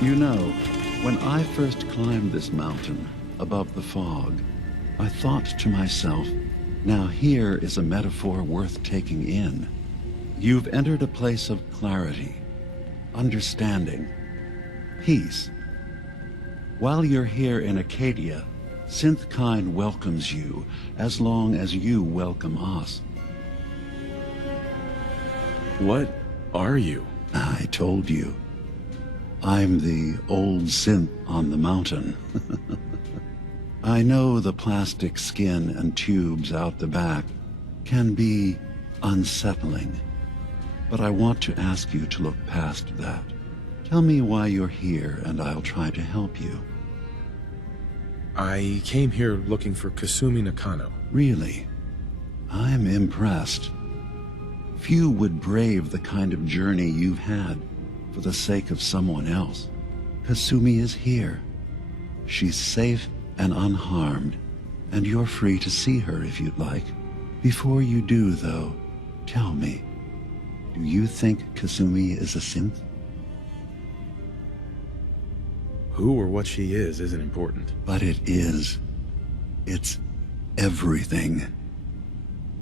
You know, when I first climbed this mountain above the fog, I thought to myself, now here is a metaphor worth taking in. You've entered a place of clarity, understanding, peace. While you're here in Acadia, Synthkind welcomes you as long as you welcome us. What are you? I told you. I'm the old synth on the mountain. I know the plastic skin and tubes out the back can be unsettling, but I want to ask you to look past that. Tell me why you're here and I'll try to help you. I came here looking for Kasumi Nakano. Really? I'm impressed. Few would brave the kind of journey you've had for the sake of someone else. Kasumi is here. She's safe and unharmed, and you're free to see her if you'd like. Before you do, though, tell me, do you think Kasumi is a synth? Who or what she is isn't important. But it is. It's everything.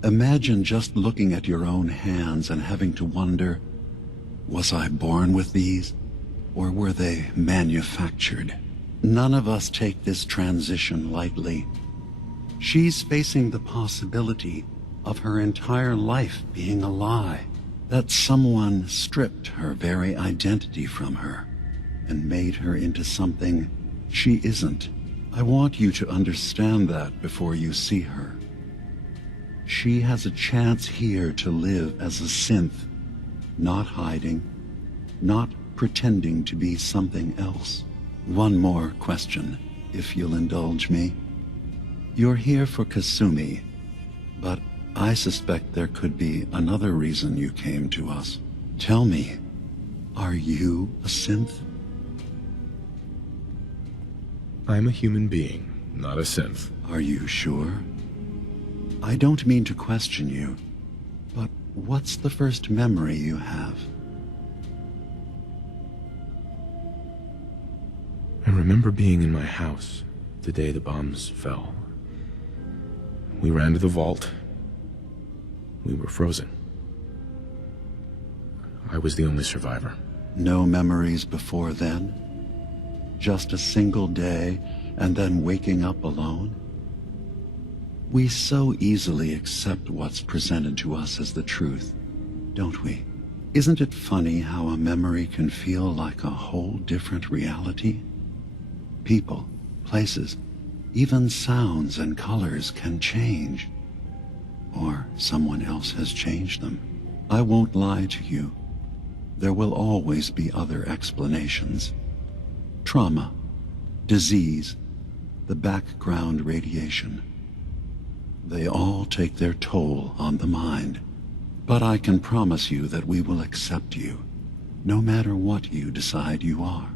Imagine just looking at your own hands and having to wonder, was I born with these, or were they manufactured? None of us take this transition lightly. She's facing the possibility of her entire life being a lie, that someone stripped her very identity from her and made her into something she isn't. I want you to understand that before you see her. She has a chance here to live as a synth, not hiding, not pretending to be something else. One more question, if you'll indulge me. You're here for Kasumi, but I suspect there could be another reason you came to us. Tell me, are you a synth? I'm a human being, not a synth. Are you sure? I don't mean to question you, but what's the first memory you have? I remember being in my house the day the bombs fell. We ran to the vault. We were frozen. I was the only survivor. No memories before then? Just a single day and then waking up alone? We so easily accept what's presented to us as the truth, don't we? Isn't it funny how a memory can feel like a whole different reality? People, places, even sounds and colors can change. Or someone else has changed them. I won't lie to you. There will always be other explanations. Trauma, disease, the background radiation. They all take their toll on the mind. But I can promise you that we will accept you, no matter what you decide you are.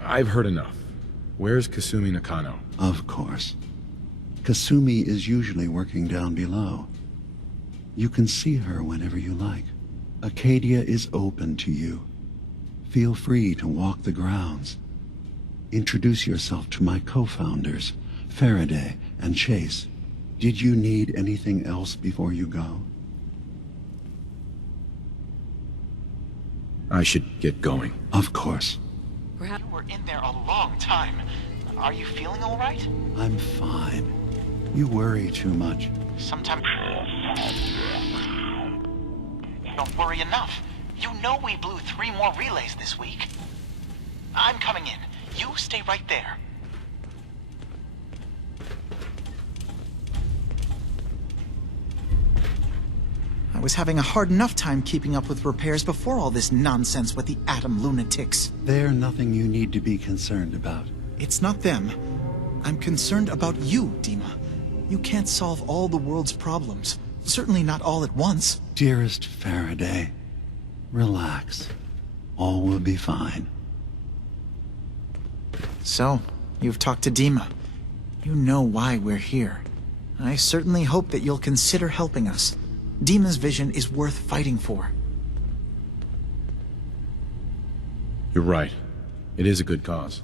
I've heard enough. Where's Kasumi Nakano? Of course. Kasumi is usually working down below. You can see her whenever you like. Acadia is open to you. Feel free to walk the grounds. Introduce yourself to my co-founders, Faraday and Chase. Did you need anything else before you go? I should get going. Of course. You were in there a long time. Are you feeling all right? I'm fine. You worry too much. Sometimes... Don't worry enough. You know we blew 3 more relays this week. I'm coming in. You stay right there. I was having a hard enough time keeping up with repairs before all this nonsense with the atom lunatics. They're nothing you need to be concerned about. It's not them. I'm concerned about you, Dima. You can't solve all the world's problems. Certainly not all at once. Dearest Faraday, relax. All will be fine. So, you've talked to Dima. You know why we're here. I certainly hope that you'll consider helping us. Dima's vision is worth fighting for. You're right. It is a good cause.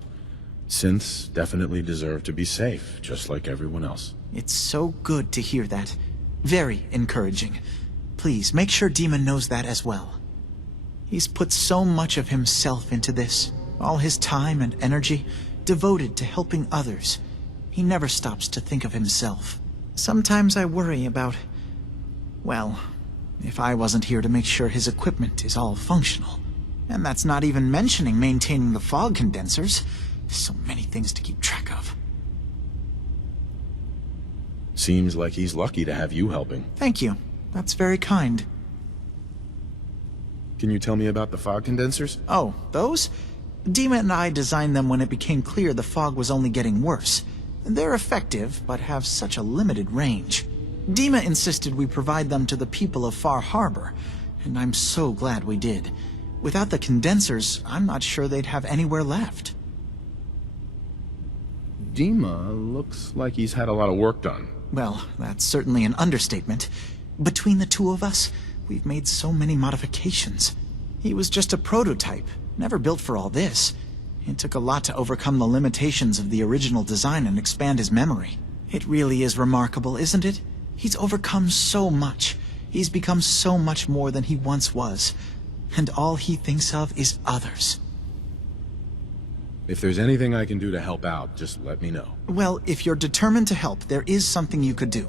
Synths definitely deserve to be safe, just like everyone else. It's so good to hear that. Very encouraging. Please, make sure Demon knows that as well. He's put so much of himself into this. All his time and energy devoted to helping others. He never stops to think of himself. Sometimes I worry about... well, if I wasn't here to make sure his equipment is all functional. And that's not even mentioning maintaining the fog condensers. So many things to keep track of. Seems like he's lucky to have you helping. Thank you. That's very kind. Can you tell me about the fog condensers? Oh, those? Dima and I designed them when it became clear the fog was only getting worse. They're effective, but have such a limited range. Dima insisted we provide them to the people of Far Harbour, and I'm so glad we did. Without the condensers, I'm not sure they'd have anywhere left. Dima looks like he's had a lot of work done. Well, that's certainly an understatement. Between the two of us, we've made so many modifications. He was just a prototype, never built for all this. It took a lot to overcome the limitations of the original design and expand his memory. It really is remarkable, isn't it? He's overcome so much. He's become so much more than he once was. And all he thinks of is others. If there's anything I can do to help out, just let me know. Well, if you're determined to help, there is something you could do.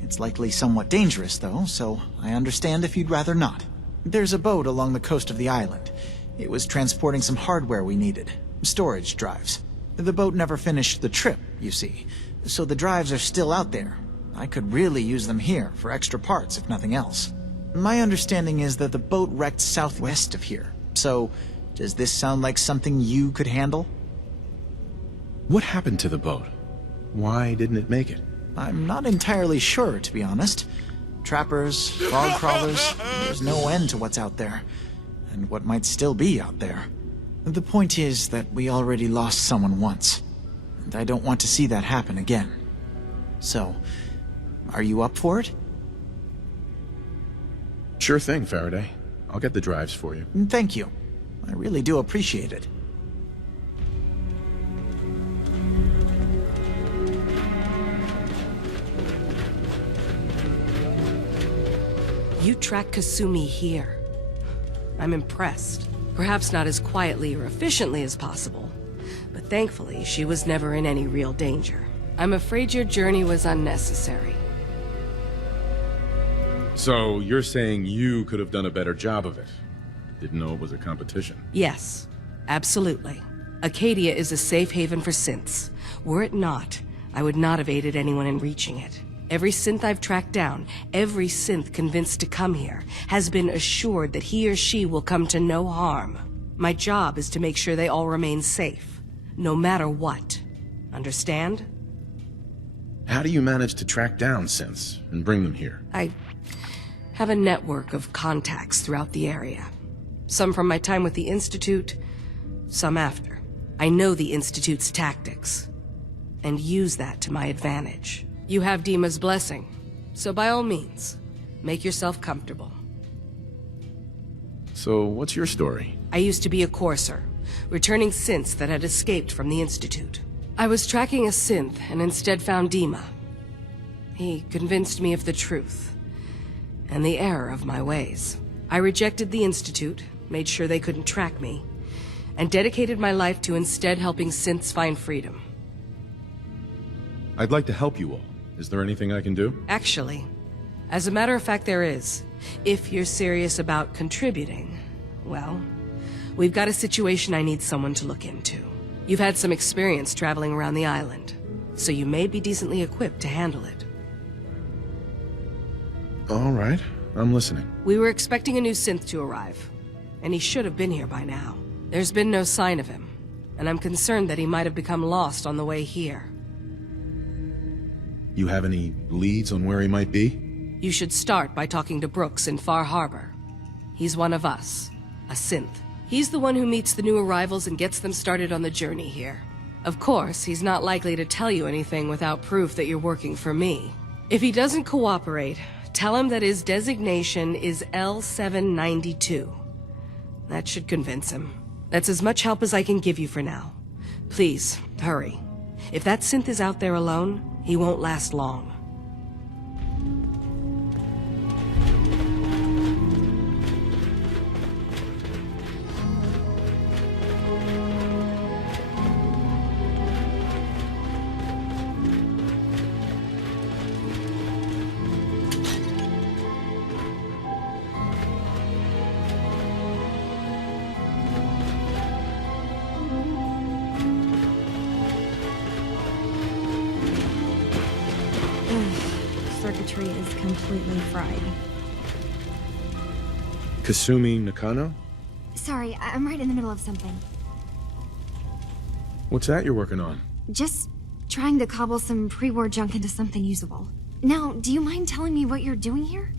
It's likely somewhat dangerous, though, so I understand if you'd rather not. There's a boat along the coast of the island. It was transporting some hardware we needed. Storage drives. The boat never finished the trip, you see, so the drives are still out there. I could really use them here for extra parts, if nothing else. My understanding is that the boat wrecked southwest of here, so does this sound like something you could handle? What happened to the boat? Why didn't it make it? I'm not entirely sure, to be honest. Trappers, fog crawlers, there's no end to what's out there. And what might still be out there. The point is that we already lost someone once. And I don't want to see that happen again. So, are you up for it? Sure thing, Faraday. I'll get the drives for you. Thank you. I really do appreciate it. You track Kasumi here. I'm impressed. Perhaps not as quietly or efficiently as possible, but thankfully she was never in any real danger. I'm afraid your journey was unnecessary. So, you're saying you could have done a better job of it? Didn't know it was a competition. Yes, absolutely. Acadia is a safe haven for synths. Were it not, I would not have aided anyone in reaching it. Every synth I've tracked down, every synth convinced to come here, has been assured that he or she will come to no harm. My job is to make sure they all remain safe, no matter what. Understand? How do you manage to track down synths and bring them here? I have a network of contacts throughout the area. Some from my time with the Institute, some after. I know the Institute's tactics, and use that to my advantage. You have Dima's blessing, so by all means, make yourself comfortable. So, what's your story? I used to be a courser, returning synths that had escaped from the Institute. I was tracking a synth and instead found Dima. He convinced me of the truth, and the error of my ways. I rejected the Institute, made sure they couldn't track me, and dedicated my life to instead helping synths find freedom. I'd like to help you all. Is there anything I can do? Actually, as a matter of fact, there is. If you're serious about contributing, well, we've got a situation I need someone to look into. You've had some experience traveling around the island, so you may be decently equipped to handle it. All right, I'm listening. We were expecting a new synth to arrive, and he should have been here by now. There's been no sign of him, and I'm concerned that he might have become lost on the way here. You have any leads on where he might be? You should start by talking to Brooks in Far Harbour. He's one of us, a synth. He's the one who meets the new arrivals and gets them started on the journey here. Of course, he's not likely to tell you anything without proof that you're working for me. If he doesn't cooperate, tell him that his designation is L792. That should convince him. That's as much help as I can give you for now. Please, hurry. If that synth is out there alone, he won't last long. Circuitry is completely fried. Kasumi Nakano? Sorry, I'm right in the middle of something. What's that you're working on? Just trying to cobble some pre-war junk into something usable. Now, do you mind telling me what you're doing here?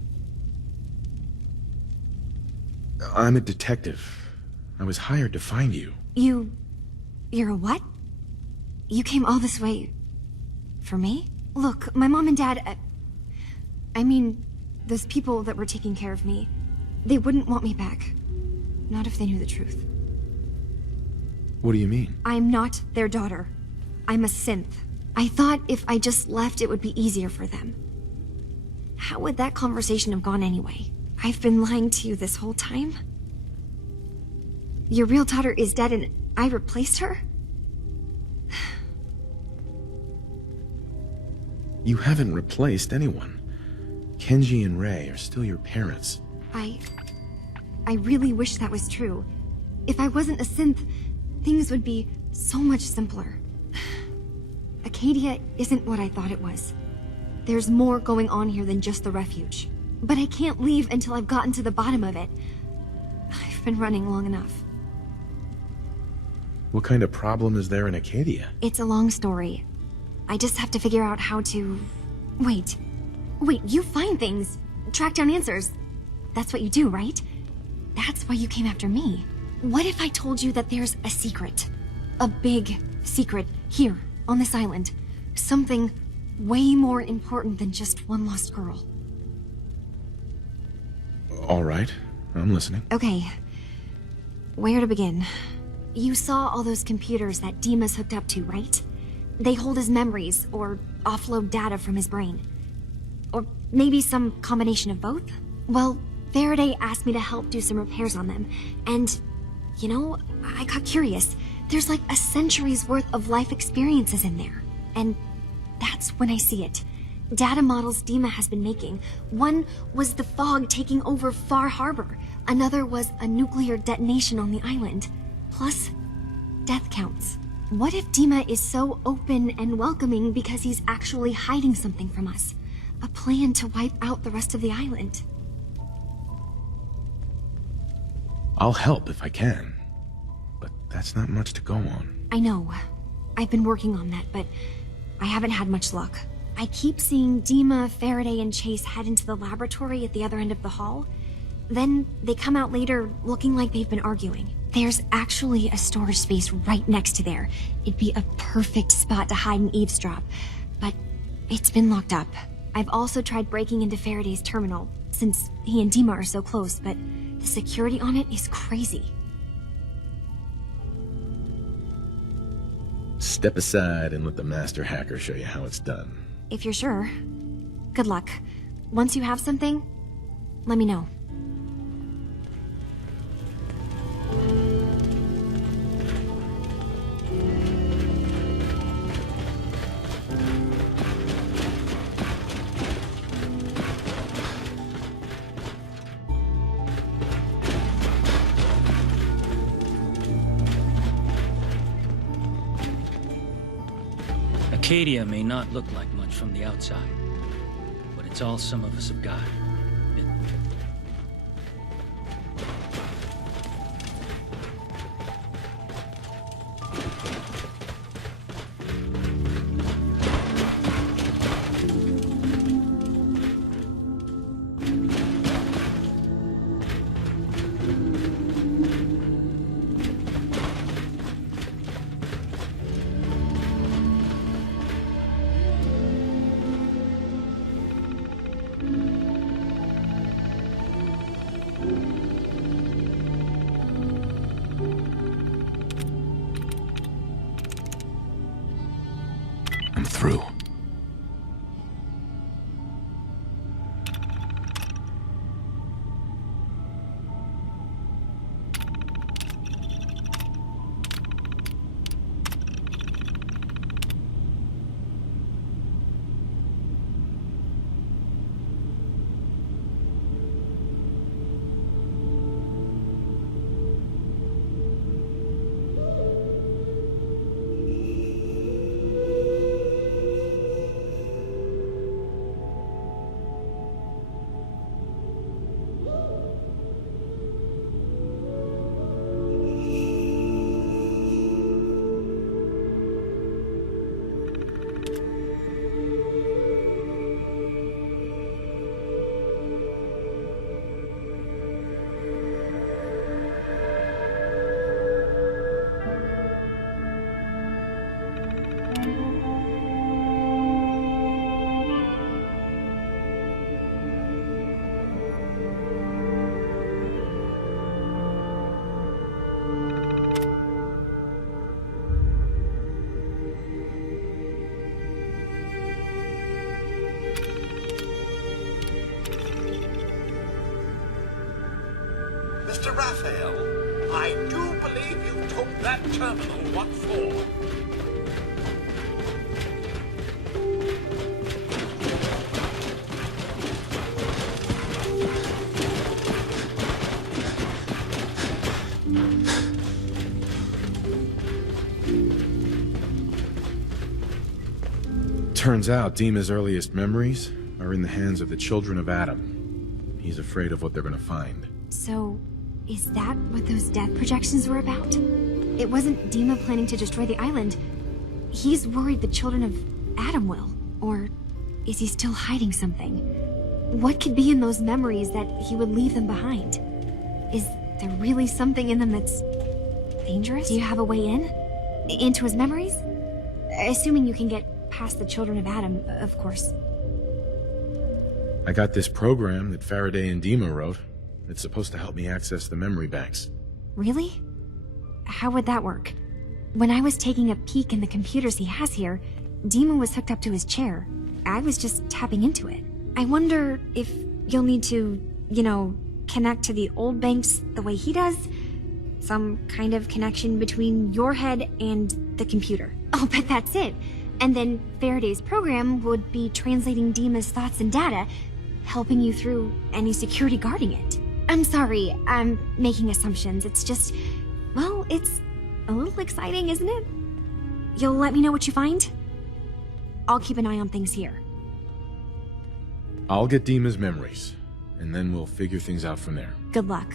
I'm a detective. I was hired to find you. You're a what? You came all this way... for me? Look, my mom and dad... I mean, those people that were taking care of me, they wouldn't want me back. Not if they knew the truth. What do you mean? I'm not their daughter. I'm a synth. I thought if I just left, it would be easier for them. How would that conversation have gone anyway? I've been lying to you this whole time? Your real daughter is dead and I replaced her? You haven't replaced anyone. Kenji and Rei are still your parents. I really wish that was true. If I wasn't a synth, things would be so much simpler. Acadia isn't what I thought it was. There's more going on here than just the refuge. But I can't leave until I've gotten to the bottom of it. I've been running long enough. What kind of problem is there in Acadia? It's a long story. I just have to figure out how to... Wait, you find things, track down answers. That's what you do, right? That's why you came after me. What if I told you that there's a secret? A big secret here, on this island. Something way more important than just one lost girl. All right, I'm listening. Okay, where to begin? You saw all those computers that Dima's hooked up to, right? They hold his memories, or offload data from his brain. Or maybe some combination of both? Well, Faraday asked me to help do some repairs on them, and, you know, I got curious. There's like a century's worth of life experiences in there, and that's when I see it. Data models Dima has been making. One was the fog taking over Far Harbour. Another was a nuclear detonation on the island. Plus, death counts. What if Dima is so open and welcoming because he's actually hiding something from us? A plan to wipe out the rest of the island. I'll help if I can. But that's not much to go on. I know. I've been working on that, but I haven't had much luck. I keep seeing Dima, Faraday, and Chase head into the laboratory at the other end of the hall. Then they come out later looking like they've been arguing. There's actually a storage space right next to there. It'd be a perfect spot to hide and eavesdrop, but it's been locked up. I've also tried breaking into Faraday's terminal, since he and Dima are so close, but the security on it is crazy. Step aside and let the master hacker show you how it's done. If you're sure. Good luck. Once you have something, let me know. Acadia may not look like much from the outside, but it's all some of us have got. through. Mr. Raphael, I do believe you took that terminal one floor. Turns out Dima's earliest memories are in the hands of the children of Adam. He's afraid of what they're gonna find. So, is that what those death projections were about? It wasn't Dima planning to destroy the island. He's worried the children of Adam will. Or is he still hiding something? What could be in those memories that he would leave them behind? Is there really something in them that's dangerous? Do you have a way in? Into his memories? Assuming you can get past the children of Adam, of course. I got this program that Faraday and Dima wrote. It's supposed to help me access the memory banks. Really? How would that work? When I was taking a peek in the computers he has here, Dima was hooked up to his chair. I was just tapping into it. I wonder if you'll need to, connect to the old banks the way he does? Some kind of connection between your head and the computer. Oh, but that's it. And then Faraday's program would be translating Dima's thoughts and data, helping you through any security guarding it. I'm sorry, I'm making assumptions. It's just, well, it's a little exciting, isn't it? You'll let me know what you find? I'll keep an eye on things here. I'll get Dima's memories, and then we'll figure things out from there. Good luck.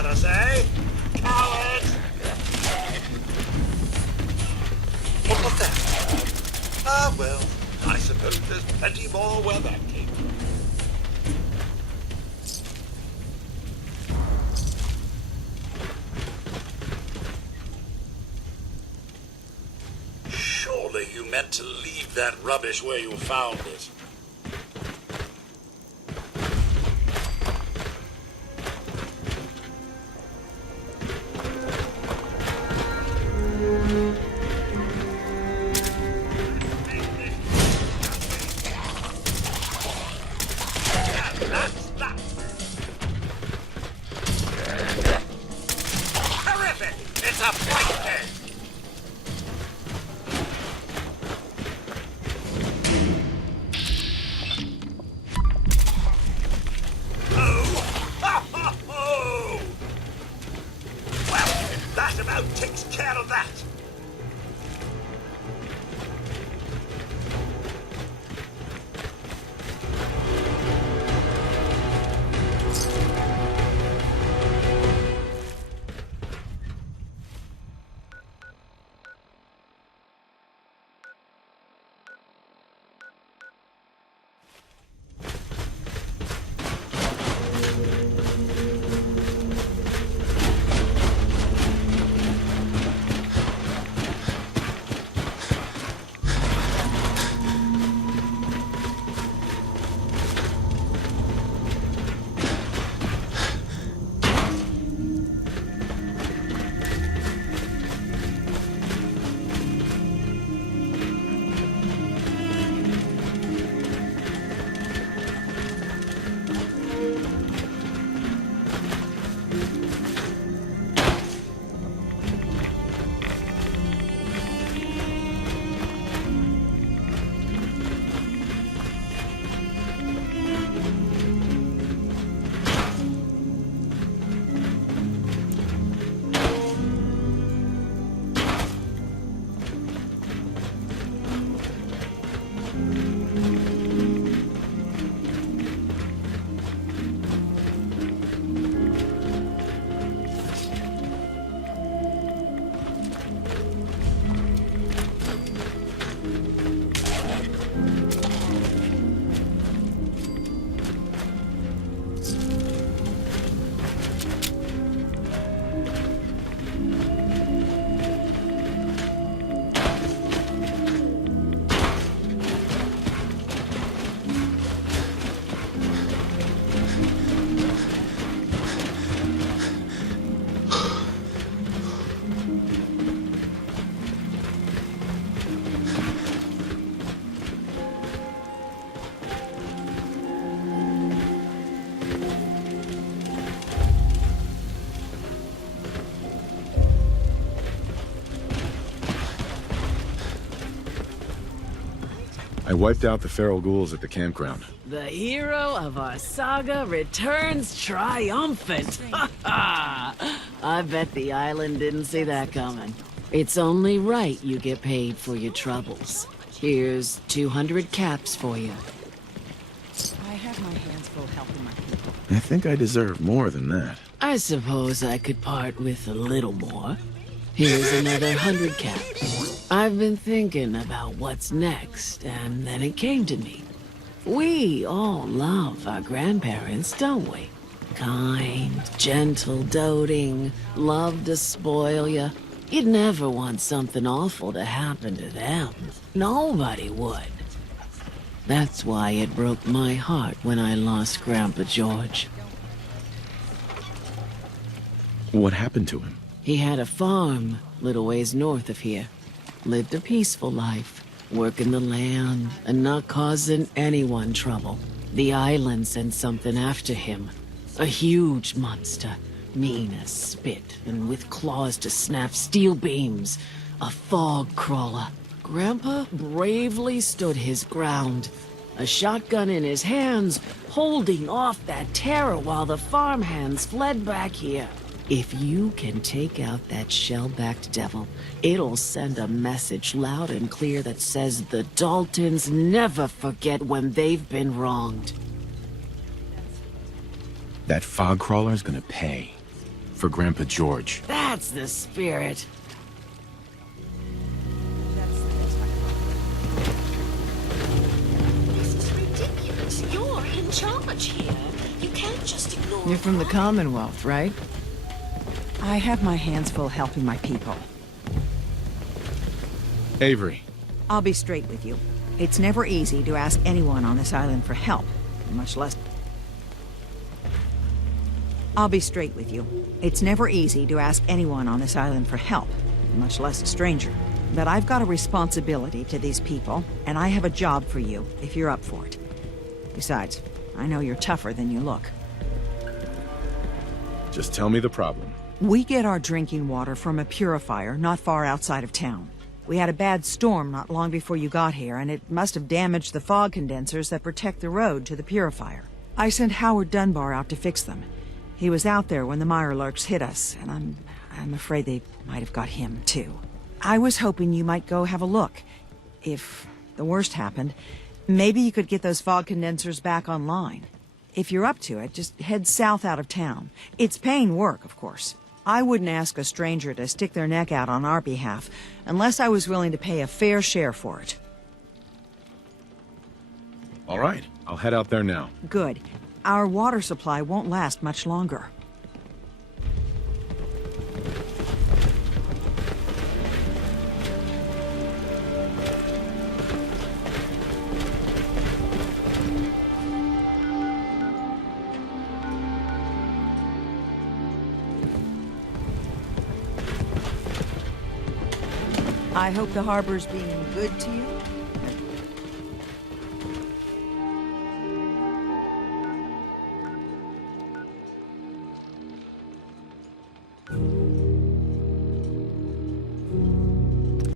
Embarrass, eh? Cowards! What was that? Ah, well, I suppose there's plenty more where that came from. Surely you meant to leave that rubbish where you found it. Terrific! It's a fight then! Well, that about takes care of that. I wiped out the feral ghouls at the campground. The hero of our saga returns triumphant. I bet the island didn't see that coming. It's only right you get paid for your troubles. Here's 200 caps for you. I have my hands full helping my people. I think I deserve more than that. I suppose I could part with a little more. Here's another 100 caps. I've been thinking about what's next, and then it came to me. We all love our grandparents, don't we? Kind, gentle, doting, love to spoil you. You'd never want something awful to happen to them. Nobody would. That's why it broke my heart when I lost Grandpa George. What happened to him? He had a farm, little ways north of here. Lived a peaceful life, working the land and not causing anyone trouble. The island sent something after him. A huge monster, mean as spit and with claws to snap steel beams. A fog crawler. Grandpa bravely stood his ground. A shotgun in his hands, holding off that terror while the farmhands fled back here. If you can take out that shell-backed devil, it'll send a message loud and clear that says the Daltons never forget when they've been wronged. That fog crawler's gonna pay. for Grandpa George. That's the spirit. This is ridiculous. You're in charge here. You can't just ignore... You're from the Commonwealth, right? I have my hands full helping my people. Avery. I'll be straight with you. It's never easy to ask anyone on this island for help, much less... I'll be straight with you. It's never easy to ask anyone on this island for help, much less a stranger. But I've got a responsibility to these people, and I have a job for you, if you're up for it. Besides, I know you're tougher than you look. Just tell me the problem. We get our drinking water from a purifier not far outside of town. We had a bad storm not long before you got here, and it must have damaged the fog condensers that protect the road to the purifier. I sent Howard Dunbar out to fix them. He was out there when the Mirelurks hit us, and I'm afraid they might have got him, too. I was hoping you might go have a look. If the worst happened, maybe you could get those fog condensers back online. If you're up to it, just head south out of town. It's paying work, of course. I wouldn't ask a stranger to stick their neck out on our behalf, unless I was willing to pay a fair share for it. All right, I'll head out there now. Good. Our water supply won't last much longer. I hope the harbor's being good to you.